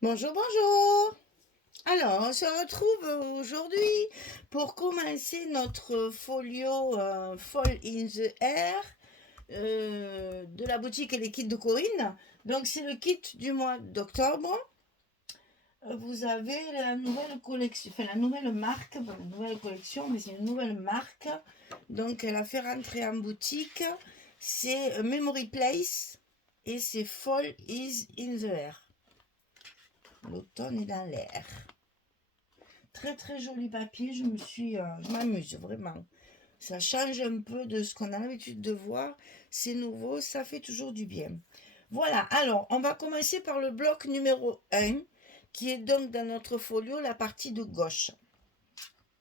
Bonjour, bonjour. Alors, on se retrouve aujourd'hui pour commencer notre folio Fall in the Air de la boutique et les kits de Corinne. Donc, c'est le kit du mois d'octobre. Vous avez la nouvelle collection, enfin la nouvelle marque, pas la nouvelle collection, mais c'est une nouvelle marque. Donc, elle a fait rentrer en boutique. C'est Memory Place et c'est Fall is in the Air. L'automne est dans l'air. Très très joli papier, je m'amuse vraiment. Ça change un peu de ce qu'on a l'habitude de voir. C'est nouveau, ça fait toujours du bien. Voilà, alors on va commencer par le bloc numéro 1, qui est donc dans notre folio la partie de gauche.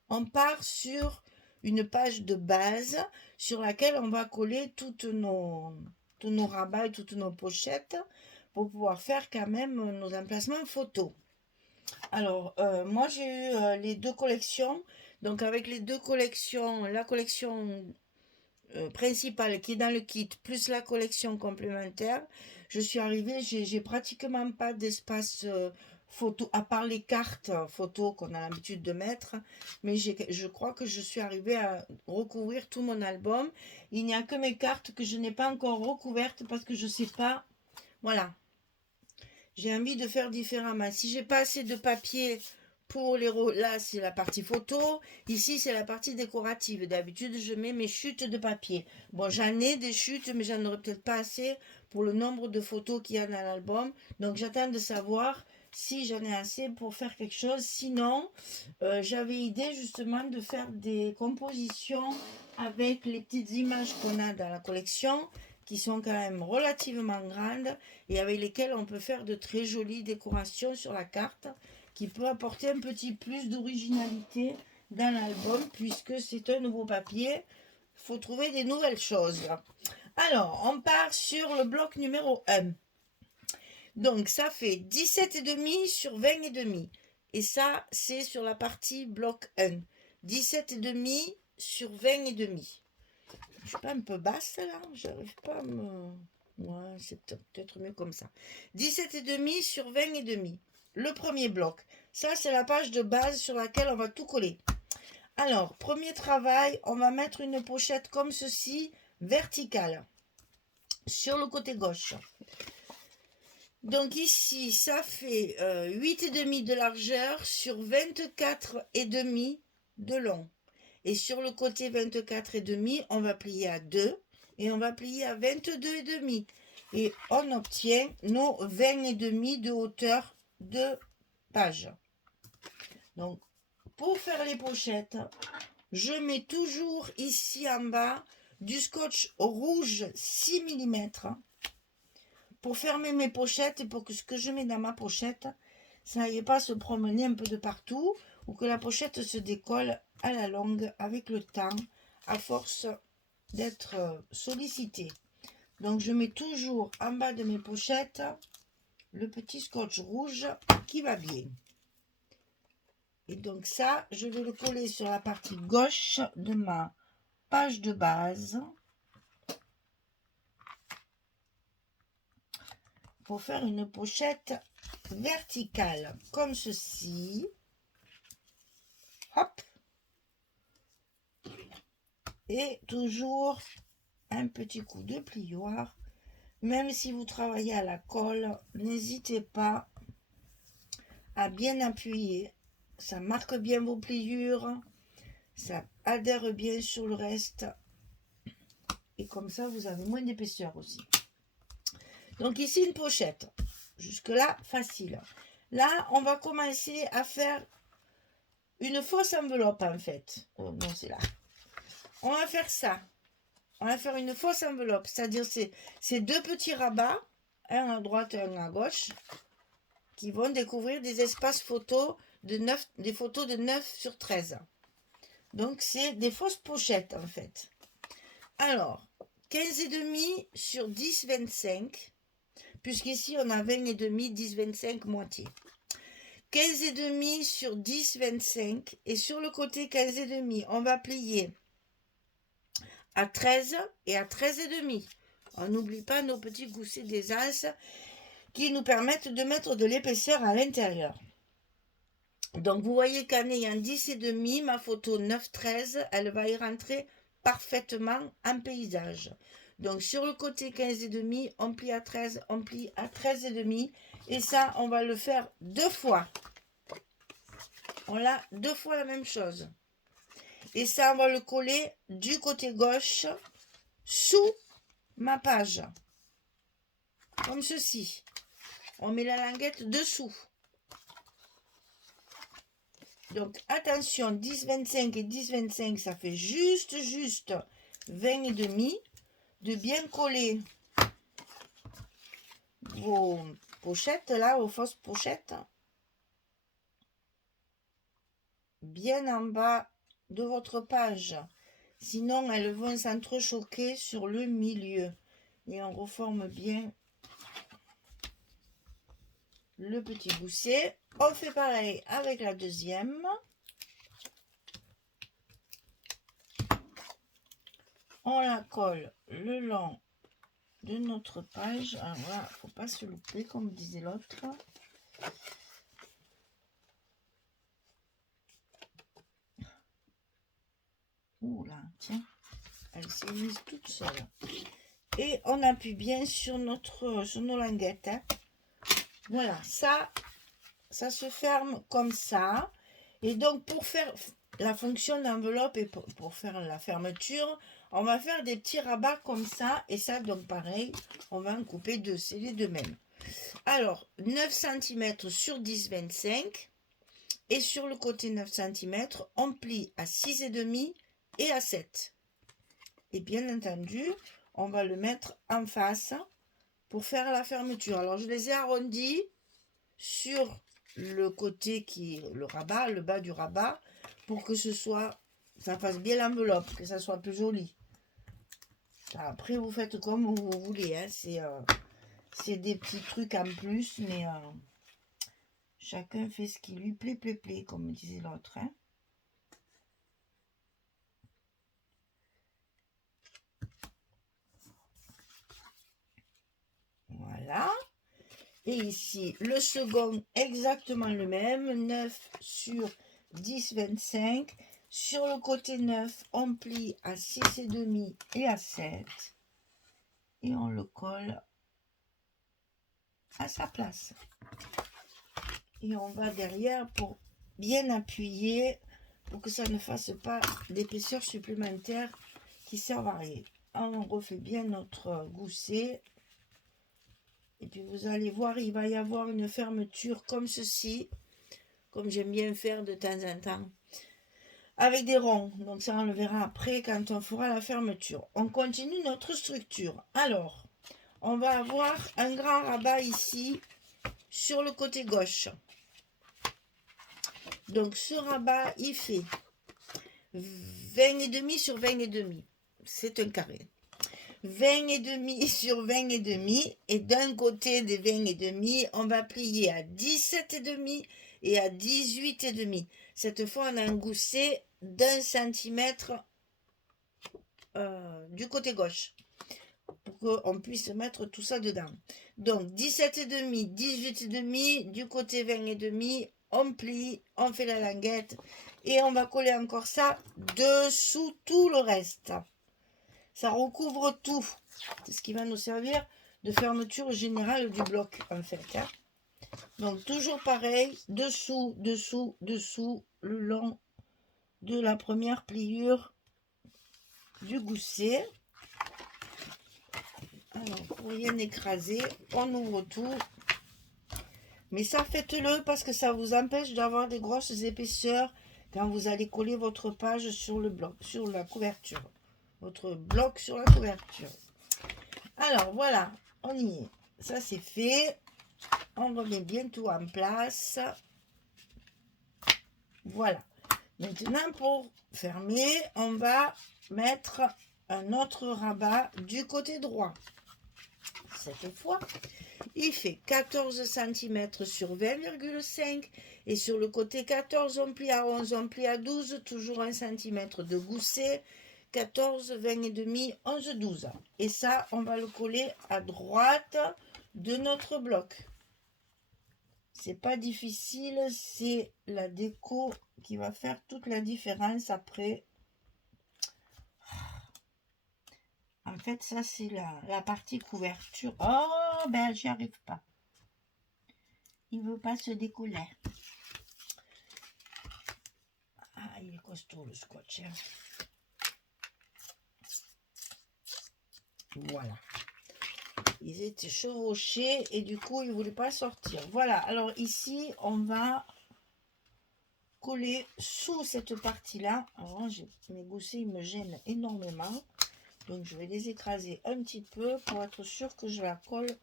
On part sur une page de base sur laquelle on va coller tous nos rabats et toutes nos pochettes pour pouvoir faire quand même nos emplacements photos. Alors, moi j'ai eu les deux collections. Donc avec les deux collections, la collection principale qui est dans le kit, plus la collection complémentaire, je suis arrivée, j'ai pratiquement pas d'espace photo, à part les cartes photos qu'on a l'habitude de mettre. Mais je crois que je suis arrivée à recouvrir tout mon album. Il n'y a que mes cartes que je n'ai pas encore recouvertes parce que je sais pas. Voilà, j'ai envie de faire différemment. Si j'ai pas assez de papier pour les là c'est la partie photo, ici c'est la partie décorative. D'habitude je mets mes chutes de papier. Bon, j'en ai des chutes, mais j'en aurais peut-être pas assez pour le nombre de photos qu'il y a dans l'album. Donc j'attends de savoir si j'en ai assez pour faire quelque chose. Sinon, j'avais idée justement de faire des compositions avec les petites images qu'on a dans la collection, qui sont quand même relativement grandes et avec lesquelles on peut faire de très jolies décorations sur la carte, qui peut apporter un petit plus d'originalité dans l'album, puisque c'est un nouveau papier. Il faut trouver des nouvelles choses. Alors, on part sur le bloc numéro 1. Donc, ça fait 17,5 sur 20,5. Et ça, c'est sur la partie bloc 1. 17,5 sur 20,5. Je suis pas un peu basse là? J'arrive pas à me. Ouais, c'est peut-être mieux comme ça. 17,5 sur 20,5. Le premier bloc. Ça, c'est la page de base sur laquelle on va tout coller. Alors, premier travail, on va mettre une pochette comme ceci, verticale, sur le côté gauche. Donc ici, ça fait 8,5 de largeur sur 24,5 de long. Et sur le côté 24,5, on va plier à 2 et on va plier à 22,5. Et on obtient nos 20,5 de hauteur de page. Donc, pour faire les pochettes, je mets toujours ici en bas du scotch rouge 6 mm pour fermer mes pochettes et pour que ce que je mets dans ma pochette, ça n'aille pas se promener un peu de partout ou que la pochette se décolle à la longue avec le temps à force d'être sollicitée. Donc je mets toujours en bas de mes pochettes le petit scotch rouge qui va bien. Et donc ça, je vais le coller sur la partie gauche de ma page de base pour faire une pochette verticale comme ceci. Hop. Et toujours un petit coup de plioir. Même si vous travaillez à la colle, n'hésitez pas à bien appuyer. Ça marque bien vos pliures, ça adhère bien sur le reste. Et comme ça, vous avez moins d'épaisseur aussi. Donc ici, une pochette. Jusque-là, facile. Là, on va commencer à faire une fausse enveloppe en fait. Oh non, c'est là. On va faire ça. On va faire une fausse enveloppe, c'est-à-dire ces deux petits rabats, un à droite et un à gauche, qui vont découvrir des espaces photos de 9, des photos de 9 sur 13. Donc c'est des fausses pochettes en fait. Alors, 15,5 sur 10,25, puisqu'ici on a 20,5, 10,25 moitié. 15,5 sur 10,25 et sur le côté 15,5, on va plier à 13 et à 13,5. On n'oublie pas nos petits goussets d'aisance qui nous permettent de mettre de l'épaisseur à l'intérieur. Donc vous voyez qu'en ayant 10,5, ma photo 9,13, elle va y rentrer parfaitement en paysage. Donc sur le côté 15,5, on plie à 13, on plie à 13,5. Et ça, on va le faire 2 fois. On l'a 2 fois la même chose. Et ça, on va le coller du côté gauche sous ma page. Comme ceci. On met la languette dessous. Donc attention, 10,25 et 10,25, ça fait juste 20,5. De bien coller vos pochettes là, vos fausses pochettes, bien en bas de votre page. Sinon, elles vont s'entrechoquer sur le milieu. Et on reforme bien le petit gousset. On fait pareil avec la deuxième. On la colle le long de notre page. Alors là, faut pas se louper comme disait l'autre. Ouh là, tiens, elle s'est mise toute seule. Et on appuie bien sur nos languettes. Hein. Voilà, ça se ferme comme ça. Et donc pour faire la fonction d'enveloppe et pour faire la fermeture, on va faire des petits rabats comme ça. Et ça, donc pareil, on va en couper deux. C'est les deux mêmes. Alors, 9 cm sur 10,25. Et sur le côté 9 cm, on plie à 6,5 et à 7. Et bien entendu, on va le mettre en face pour faire la fermeture. Alors, je les ai arrondis sur le côté qui est le rabat, le bas du rabat, pour que ça fasse bien l'enveloppe, que ça soit plus joli. Après, vous faites comme vous voulez. Hein. C'est des petits trucs en plus, mais chacun fait ce qui lui plaît, comme disait l'autre. Hein. Voilà. Et ici, le second, exactement le même, 9 sur 10,25. Sur le côté 9, on plie à 6,5 et à 7. Et on le colle à sa place. Et on va derrière pour bien appuyer, pour que ça ne fasse pas d'épaisseur supplémentaire qui servent à rien. On refait bien notre gousset. Et puis vous allez voir, il va y avoir une fermeture comme ceci, comme j'aime bien faire de temps en temps, avec des ronds. Donc ça, on le verra après quand on fera la fermeture. On continue notre structure. Alors, on va avoir un grand rabat ici, sur le côté gauche. Donc ce rabat, il fait 20,5 sur 20,5. C'est un carré. 20,5 sur 20,5. Et d'un côté des 20,5, on va plier à 17,5 et à 18,5. Cette fois, on a un gousset d'1 centimètre du côté gauche. Pour qu'on puisse mettre tout ça dedans. Donc 17,5, 18,5, du côté 20,5, on plie, on fait la languette et on va coller encore ça dessous tout le reste. Ça recouvre tout. C'est ce qui va nous servir de fermeture générale du bloc en fait. Hein. Donc toujours pareil, dessous, dessous, dessous, le long de la première pliure du gousset. Alors, pour rien écraser, on ouvre tout. Mais ça, faites-le parce que ça vous empêche d'avoir des grosses épaisseurs quand vous allez coller votre page sur le bloc, sur la couverture. Votre bloc sur la couverture. Alors, voilà, on y est. Ça, c'est fait. On remet bien tout en place. Voilà. Maintenant, pour fermer, on va mettre un autre rabat du côté droit. Cette fois, il fait 14 cm sur 20,5 et sur le côté 14, on plie à 11, on plie à 12, toujours 1 cm de gousset, 14, 20,5, 11, 12. Et ça, on va le coller à droite de notre bloc. C'est pas difficile, c'est la déco qui va faire toute la différence après. En fait, ça, c'est la partie couverture. Oh, ben, j'y arrive pas. Il veut pas se décoller. Ah, il est costaud, le scotch. Hein. Voilà. Ils étaient chevauchés et du coup, ils ne voulaient pas sortir. Voilà. Alors ici, on va coller sous cette partie-là. Alors, mes goussets, ils me gênent énormément. Donc, je vais les écraser un petit peu pour être sûr que je la colle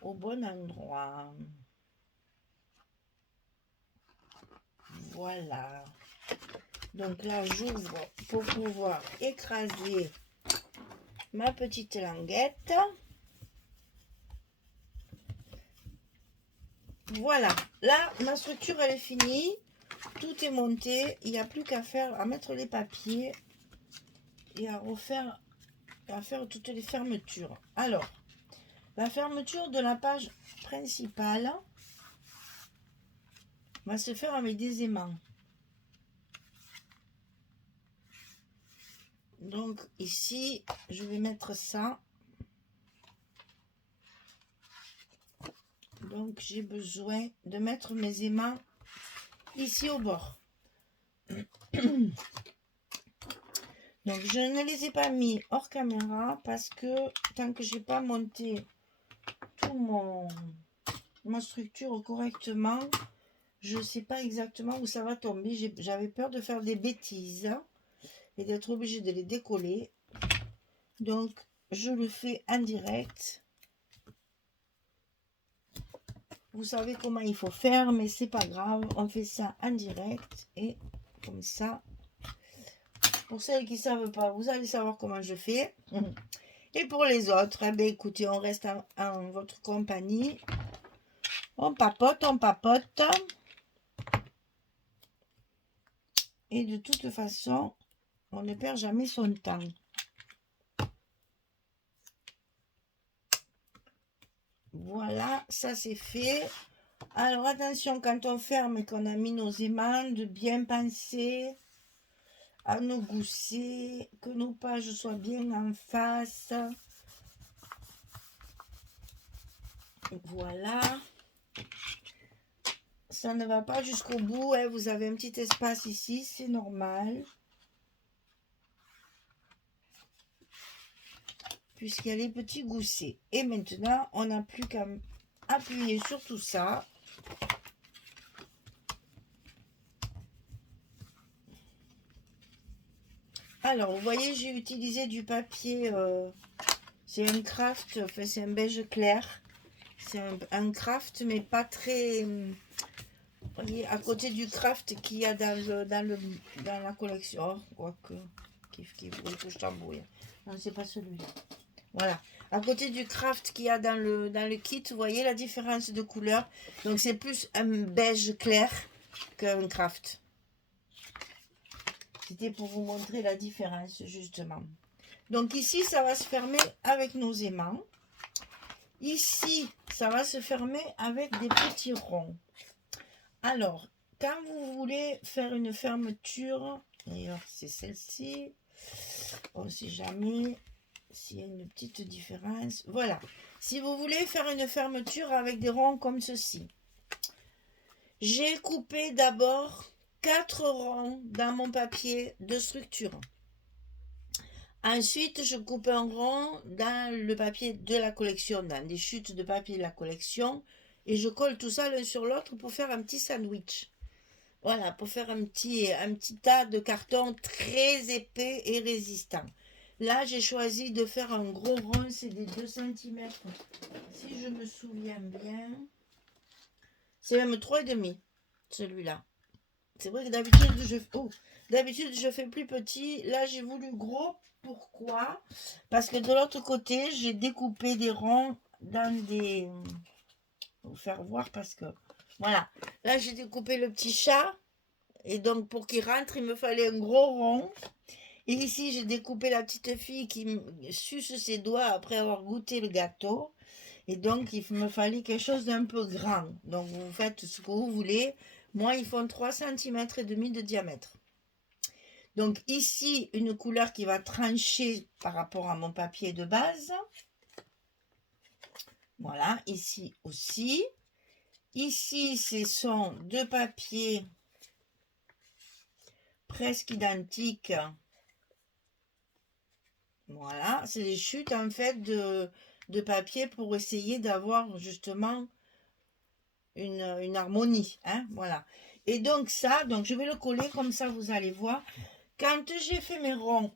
au bon endroit. Voilà. Donc là, j'ouvre pour pouvoir écraser ma petite languette. Voilà. Là, ma structure, elle est finie. Tout est monté. Il n'y a plus qu'à faire, à mettre les papiers et à refaire, à faire toutes les fermetures. Alors, la fermeture de la page principale va se faire avec des aimants. Donc ici, je vais mettre ça. Donc j'ai besoin de mettre mes aimants ici au bord. Donc je ne les ai pas mis hors caméra parce que tant que j'ai pas monté tout ma structure correctement, je ne sais pas exactement où ça va tomber. J'avais peur de faire des bêtises et d'être obligée de les décoller. Donc je le fais en direct. Vous savez comment il faut faire, mais c'est pas grave. On fait ça en direct et comme ça. Pour celles qui ne savent pas, vous allez savoir comment je fais. Et pour les autres, eh bien, écoutez, on reste en votre compagnie. On papote, on papote. Et de toute façon, on ne perd jamais son temps. Voilà, ça c'est fait. Alors attention, quand on ferme et qu'on a mis nos aimants, de bien penser à nos goussets, que nos pages soient bien en face. Voilà. Ça ne va pas jusqu'au bout, hein. Vous avez un petit espace ici, c'est normal. Puisqu'il y a les petits goussets. Et maintenant, on n'a plus qu'à appuyer sur tout ça. Alors, vous voyez, j'ai utilisé du papier, c'est un craft, enfin, c'est un beige clair. C'est un craft, mais pas très... Vous voyez, à côté du craft qu'il y a dans la collection. Oh, quoique, qui faut que je t'embrouille. Non, c'est pas celui-là. Voilà. À côté du craft qu'il y a dans le kit, vous voyez la différence de couleur. Donc, c'est plus un beige clair qu'un craft. C'était pour vous montrer la différence, justement. Donc, ici, ça va se fermer avec nos aimants. Ici, ça va se fermer avec des petits ronds. Alors, quand vous voulez faire une fermeture, d'ailleurs, c'est celle-ci. On ne sait jamais s'il y a une petite différence. Voilà. Si vous voulez faire une fermeture avec des ronds comme ceci, j'ai coupé d'abord 4 ronds dans mon papier de structure. Ensuite, je coupe un rond dans le papier de la collection, dans les chutes de papier de la collection, et je colle tout ça l'un sur l'autre pour faire un petit sandwich. Voilà, pour faire un petit tas de carton très épais et résistant. Là, j'ai choisi de faire un gros rond, c'est des 2 cm. Si je me souviens bien, c'est même 3,5 celui-là. C'est vrai que d'habitude, je fais plus petit. Là, j'ai voulu gros. Pourquoi? Parce que de l'autre côté, j'ai découpé des ronds dans des... Je vais vous faire voir parce que... Voilà. Là, j'ai découpé le petit chat. Et donc, pour qu'il rentre, il me fallait un gros rond. Et ici, j'ai découpé la petite fille qui suce ses doigts après avoir goûté le gâteau. Et donc, il me fallait quelque chose d'un peu grand. Donc, vous faites ce que vous voulez. Moi, ils font 3,5 cm de diamètre. Donc, ici, une couleur qui va trancher par rapport à mon papier de base. Voilà, ici aussi. Ici, ce sont deux papiers presque identiques. Voilà, c'est des chutes en fait de papier pour essayer d'avoir justement une harmonie. Hein, voilà. Et donc ça, donc je vais le coller comme ça, vous allez voir. Quand j'ai fait mes ronds,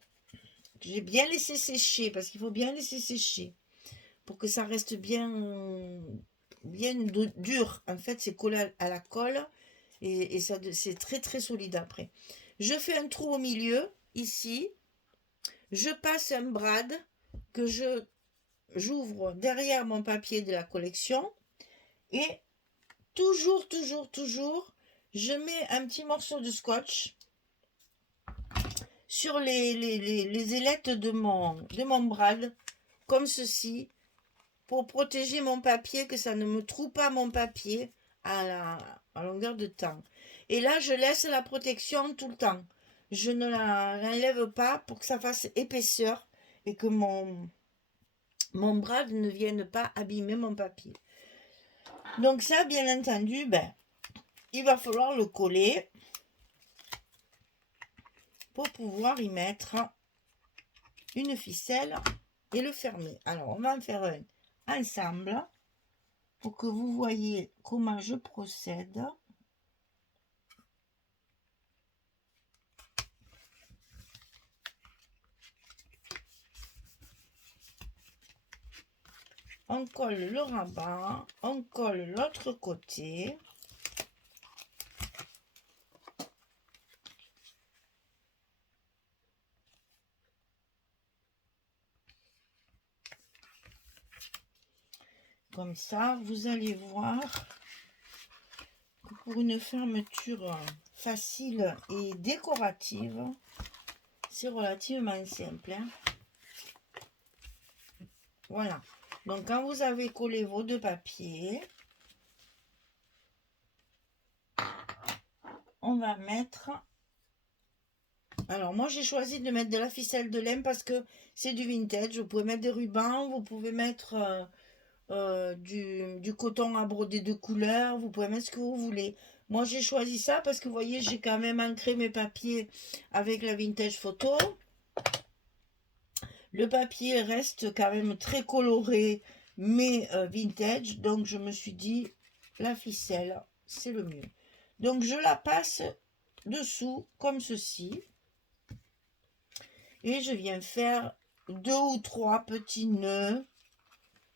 j'ai bien laissé sécher, parce qu'il faut bien laisser sécher pour que ça reste bien, bien dur. En fait, c'est collé à la colle et ça, c'est très très solide après. Je fais un trou au milieu, ici. Je passe un brad que j'ouvre derrière mon papier de la collection et toujours, je mets un petit morceau de scotch sur les ailettes de mon brad, comme ceci, pour protéger mon papier, que ça ne me troue pas mon papier à longueur de temps. Et là, je laisse la protection tout le temps. Je ne l'enlève pas pour que ça fasse épaisseur et que mon brad ne vienne pas abîmer mon papier. Donc ça, bien entendu, il va falloir le coller pour pouvoir y mettre une ficelle et le fermer. Alors, on va en faire un ensemble pour que vous voyez comment je procède. On colle le rabat, on colle l'autre côté. Comme ça, vous allez voir que pour une fermeture facile et décorative, c'est relativement simple. Hein. Voilà. Donc, quand vous avez collé vos deux papiers, on va mettre... Alors, moi, j'ai choisi de mettre de la ficelle de laine parce que c'est du vintage. Vous pouvez mettre des rubans, vous pouvez mettre du coton à broder de couleurs, vous pouvez mettre ce que vous voulez. Moi, j'ai choisi ça parce que, vous voyez, j'ai quand même ancré mes papiers avec la vintage photo. Le papier reste quand même très coloré, mais vintage. Donc, je me suis dit, la ficelle, c'est le mieux. Donc, je la passe dessous, comme ceci. Et je viens faire 2 ou 3 petits nœuds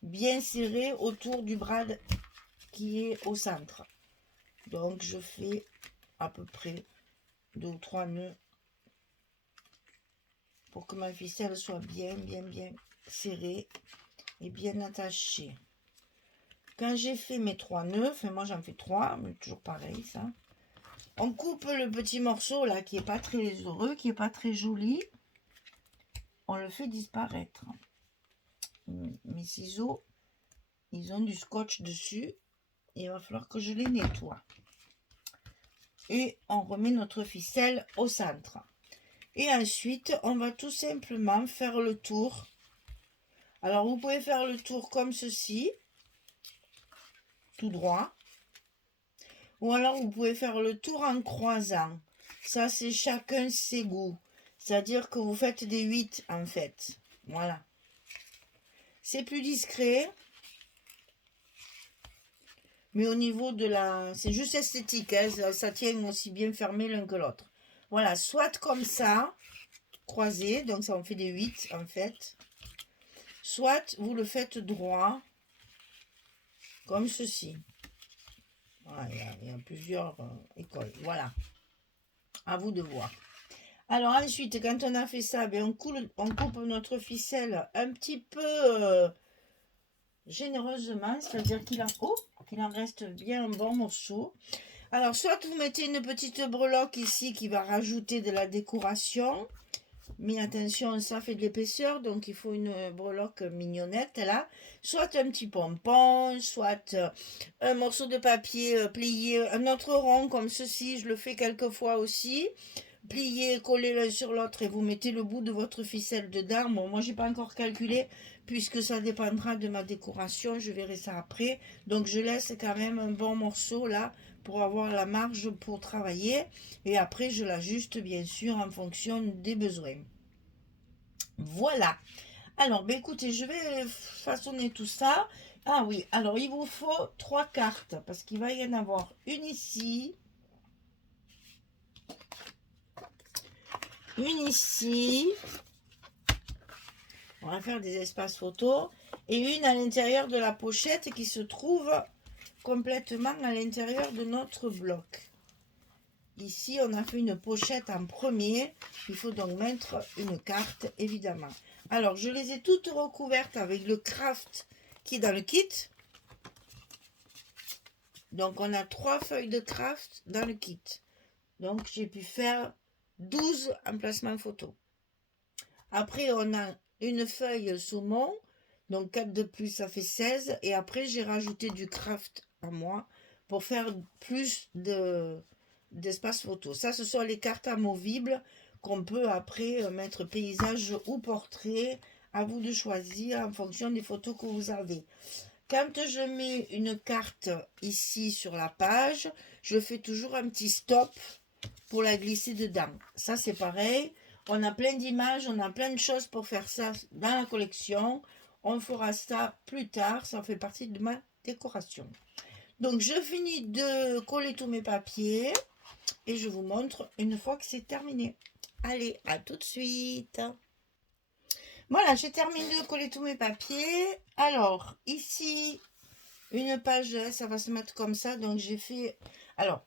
bien serrés autour du brad qui est au centre. Donc, je fais à peu près 2 ou 3 nœuds pour que ma ficelle soit bien serrée et bien attachée. Quand j'ai fait mes 3 nœuds, enfin moi j'en fais 3, mais toujours pareil ça. On coupe le petit morceau là qui est pas très heureux, qui est pas très joli. On le fait disparaître. Mes ciseaux, ils ont du scotch dessus. Il va falloir que je les nettoie. Et on remet notre ficelle au centre. Et ensuite, on va tout simplement faire le tour. Alors, vous pouvez faire le tour comme ceci, tout droit. Ou alors, vous pouvez faire le tour en croisant. Ça, c'est chacun ses goûts. C'est-à-dire que vous faites des 8 en fait. Voilà. C'est plus discret. Mais au niveau de la... C'est juste esthétique. Hein, ça tient aussi bien fermé l'un que l'autre. Voilà. Soit comme ça, croisé. Donc, ça en fait des 8 en fait. Soit vous le faites droit. Comme ceci. Voilà, il y a plusieurs écoles. Voilà. À vous de voir. Alors ensuite, quand on a fait ça, on coupe notre ficelle un petit peu généreusement, c'est-à-dire qu'il en reste bien un bon morceau. Alors, soit vous mettez une petite breloque ici qui va rajouter de la décoration, Mais attention, ça fait de l'épaisseur, donc il faut une breloque mignonnette là. Soit un petit pompon, soit un morceau de papier plié, un autre rond comme ceci, je le fais quelquefois aussi. Plié, collé l'un sur l'autre et vous mettez le bout de votre ficelle dedans. Bon, moi j'ai pas encore calculé puisque ça dépendra de ma décoration, je verrai ça après. Donc je laisse quand même un bon morceau là pour avoir la marge pour travailler et après je l'ajuste bien sûr en fonction des besoins. Voilà. Alors, ben écoutez, je vais façonner tout ça. Ah oui, alors il vous faut 3 cartes parce qu'il va y en avoir une ici, une ici. On va faire des espaces photos et une à l'intérieur de la pochette qui se trouve complètement à l'intérieur de notre bloc. Ici, on a fait une pochette en premier. Il faut donc mettre une carte, évidemment. Alors, je les ai toutes recouvertes avec le craft qui est dans le kit. Donc, on a 3 feuilles de craft dans le kit. Donc, j'ai pu faire 12 emplacements photos. Après, on a une feuille saumon. Donc, 4 de plus, ça fait 16. Et après, j'ai rajouté du craft à moi pour faire plus d'espace photo. Ça, ce sont les cartes amovibles qu'on peut après mettre paysage ou portrait. À vous de choisir en fonction des photos que vous avez. Quand je mets une carte ici sur la page, je fais toujours un petit stop pour la glisser dedans. Ça, c'est pareil. On a plein d'images, on a plein de choses pour faire ça dans la collection. On fera ça plus tard. Ça fait partie de ma décoration. Donc, je finis de coller tous mes papiers et je vous montre une fois que c'est terminé. Allez, à tout de suite. Voilà, j'ai terminé de coller tous mes papiers. Alors, ici, une page, ça va se mettre comme ça. Donc, j'ai fait... Alors,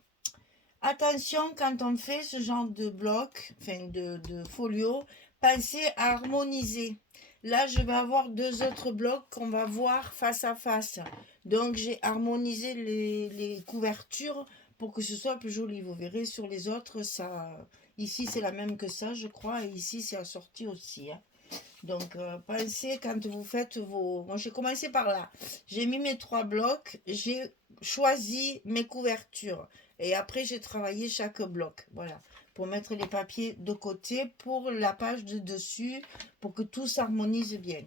attention, quand on fait ce genre de bloc, enfin de folio, pensez à harmoniser. Là, je vais avoir 2 autres blocs qu'on va voir face à face. Donc, j'ai harmonisé les couvertures pour que ce soit plus joli. Vous verrez sur les autres, ça... Ici, c'est la même que ça, je crois. Et ici, c'est assorti aussi. Hein. Donc, pensez quand vous faites vos... Moi, j'ai commencé par là. J'ai mis mes 3 blocs. J'ai choisi mes couvertures. Et après, j'ai travaillé chaque bloc. Voilà. Pour mettre les papiers de côté pour la page de dessus. Pour que tout s'harmonise bien.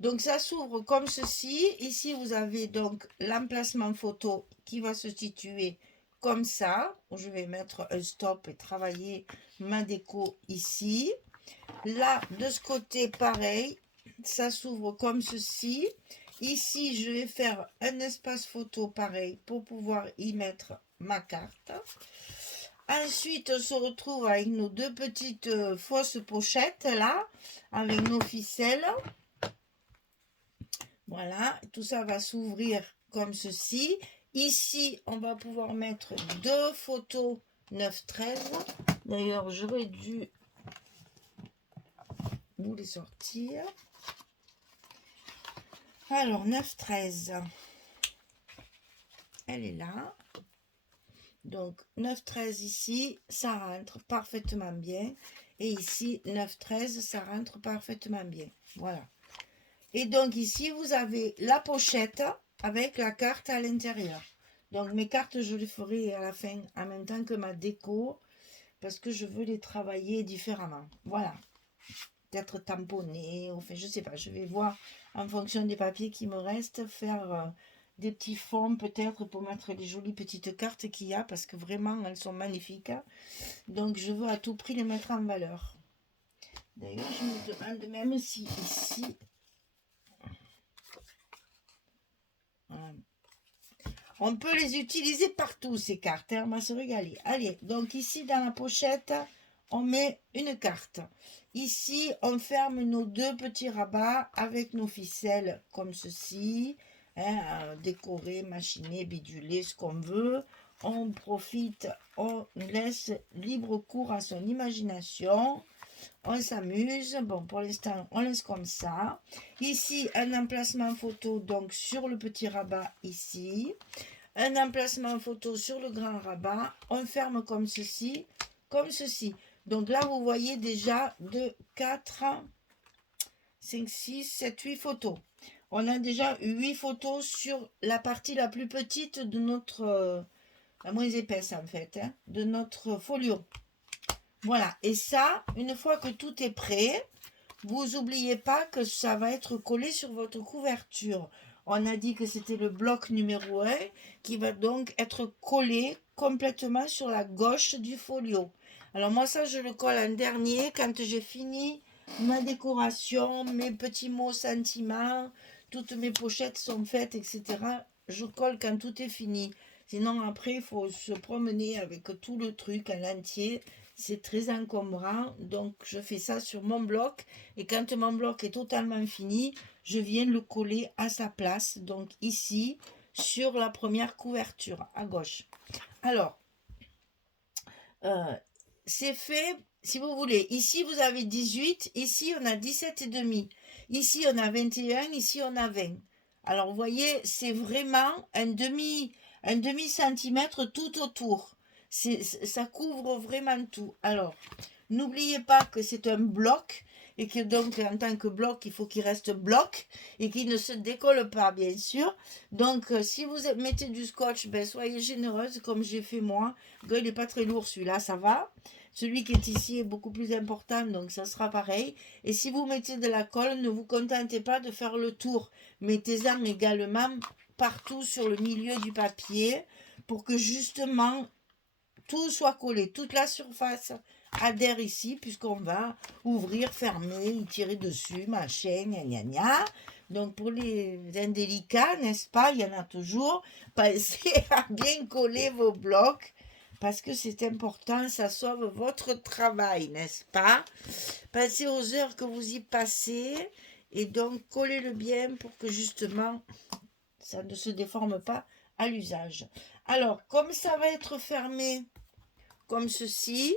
Donc, ça s'ouvre comme ceci. Ici, vous avez donc l'emplacement photo qui va se situer comme ça. Je vais mettre un stop et travailler ma déco ici. Là, de ce côté, pareil, ça s'ouvre comme ceci. Ici, je vais faire un espace photo pareil pour pouvoir y mettre ma carte. Ensuite, on se retrouve avec nos 2 petites fausses pochettes là, avec nos ficelles. Voilà, tout ça va s'ouvrir comme ceci. Ici, on va pouvoir mettre 2 photos 9-13. D'ailleurs, j'aurais dû vous les sortir. Alors, 9-13. Elle est là. Donc, 9-13 ici, ça rentre parfaitement bien. Et ici, 9-13, ça rentre parfaitement bien. Voilà. Et donc, ici, vous avez la pochette avec la carte à l'intérieur. Donc, mes cartes, je les ferai à la fin en même temps que ma déco. Parce que je veux les travailler différemment. Voilà. Peut-être tamponner. Enfin, je sais pas. Je vais voir en fonction des papiers qui me restent. Faire... des petits fonds peut-être pour mettre les jolies petites cartes qu'il y a parce que vraiment elles sont magnifiques. Donc je veux à tout prix les mettre en valeur. D'ailleurs je me demande même si ici... On peut les utiliser partout ces cartes, hein, on va se régaler. Allez, donc ici dans la pochette, on met une carte. Ici, on ferme nos 2 petits rabats avec nos ficelles comme ceci. Hein, décorer, machiner, biduler, ce qu'on veut. On profite, on laisse libre cours à son imagination. On s'amuse. Bon, pour l'instant, on laisse comme ça. Ici, un emplacement photo, donc sur le petit rabat ici. Un emplacement photo sur le grand rabat. On ferme comme ceci, comme ceci. Donc là, vous voyez déjà 2, 4, 5, 6, 7, 8 photos. On a déjà 8 photos sur la partie la plus petite de notre, la moins épaisse en fait, hein, de notre folio. Voilà, et ça, une fois que tout est prêt, vous n'oubliez pas que ça va être collé sur votre couverture. On a dit que c'était le bloc numéro 1 qui va donc être collé complètement sur la gauche du folio. Alors moi ça je le colle en dernier quand j'ai fini ma décoration, mes petits mots sentiments, toutes mes pochettes sont faites, etc. Je colle quand tout est fini. Sinon après il faut se promener avec tout le truc à l'entier. C'est très encombrant, donc je fais ça sur mon bloc. Et quand mon bloc est totalement fini, je viens le coller à sa place, donc ici, sur la première couverture, à gauche. Alors, c'est fait, si vous voulez, ici vous avez 18, ici on a 17,5. Ici on a 21, ici on a 20. Alors vous voyez, c'est vraiment un demi centimètre tout autour. Ça couvre vraiment tout. Alors, n'oubliez pas que c'est un bloc et que donc en tant que bloc, il faut qu'il reste bloc et qu'il ne se décolle pas, bien sûr. Donc, si vous mettez du scotch, ben, soyez généreuse comme j'ai fait moi. Il n'est pas très lourd celui-là, ça va. Celui qui est ici est beaucoup plus important, donc ça sera pareil. Et si vous mettez de la colle, ne vous contentez pas de faire le tour. Mettez-en également partout sur le milieu du papier pour que justement tout soit collé, toute la surface adhère ici, puisqu'on va ouvrir, fermer, y tirer dessus, machin, gna gna gna. Donc pour les indélicats, n'est-ce pas, il y en a toujours, pensez à bien coller vos blocs, parce que c'est important, ça sauve votre travail, n'est-ce pas? Pensez aux heures que vous y passez, et donc collez-le bien pour que justement ça ne se déforme pas à l'usage. Alors, comme ça va être fermé comme ceci,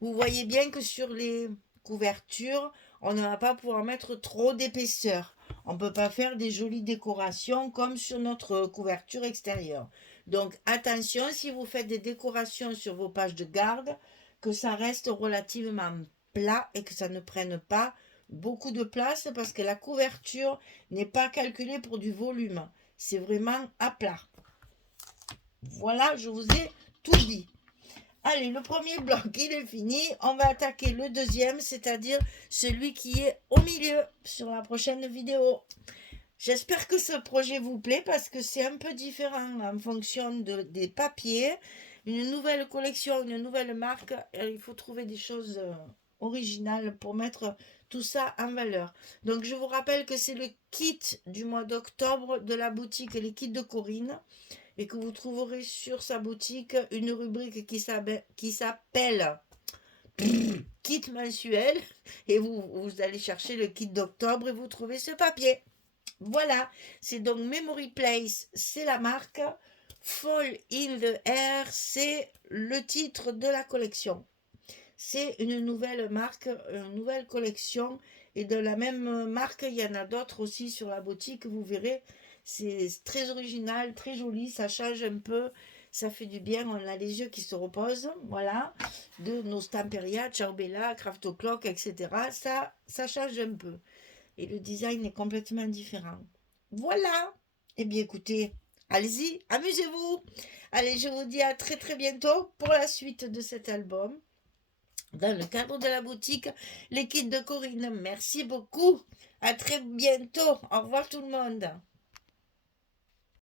vous voyez bien que sur les couvertures, on ne va pas pouvoir mettre trop d'épaisseur. On ne peut pas faire des jolies décorations comme sur notre couverture extérieure. Donc attention, si vous faites des décorations sur vos pages de garde, que ça reste relativement plat et que ça ne prenne pas beaucoup de place parce que la couverture n'est pas calculée pour du volume. C'est vraiment à plat. Voilà, je vous ai tout dit. Allez, le premier bloc, il est fini. On va attaquer le deuxième, c'est-à-dire celui qui est au milieu sur la prochaine vidéo. J'espère que ce projet vous plaît parce que c'est un peu différent en fonction des papiers. Une nouvelle collection, une nouvelle marque. Il faut trouver des choses originales pour mettre tout ça en valeur. Donc, je vous rappelle que c'est le kit du mois d'octobre de la boutique Les Kits de Corinne et que vous trouverez sur sa boutique une rubrique qui s'appelle kit mensuel et vous allez chercher le kit d'octobre et vous trouvez ce papier. Voilà, c'est donc Memory Place, c'est la marque. Fall in the Air, c'est le titre de la collection. C'est une nouvelle marque, une nouvelle collection. Et de la même marque, il y en a d'autres aussi sur la boutique, vous verrez. C'est très original, très joli, ça change un peu, ça fait du bien, on a les yeux qui se reposent, voilà, de nos Stamperia, Ciao Bella, Craft O'Clock, etc. Ça change un peu. Et le design est complètement différent. Voilà. Eh bien écoutez, allez-y, amusez-vous. Allez, je vous dis à très très bientôt pour la suite de cet album. Dans le cadre de la boutique Les Kits de Corinne. Merci beaucoup. À très bientôt. Au revoir tout le monde.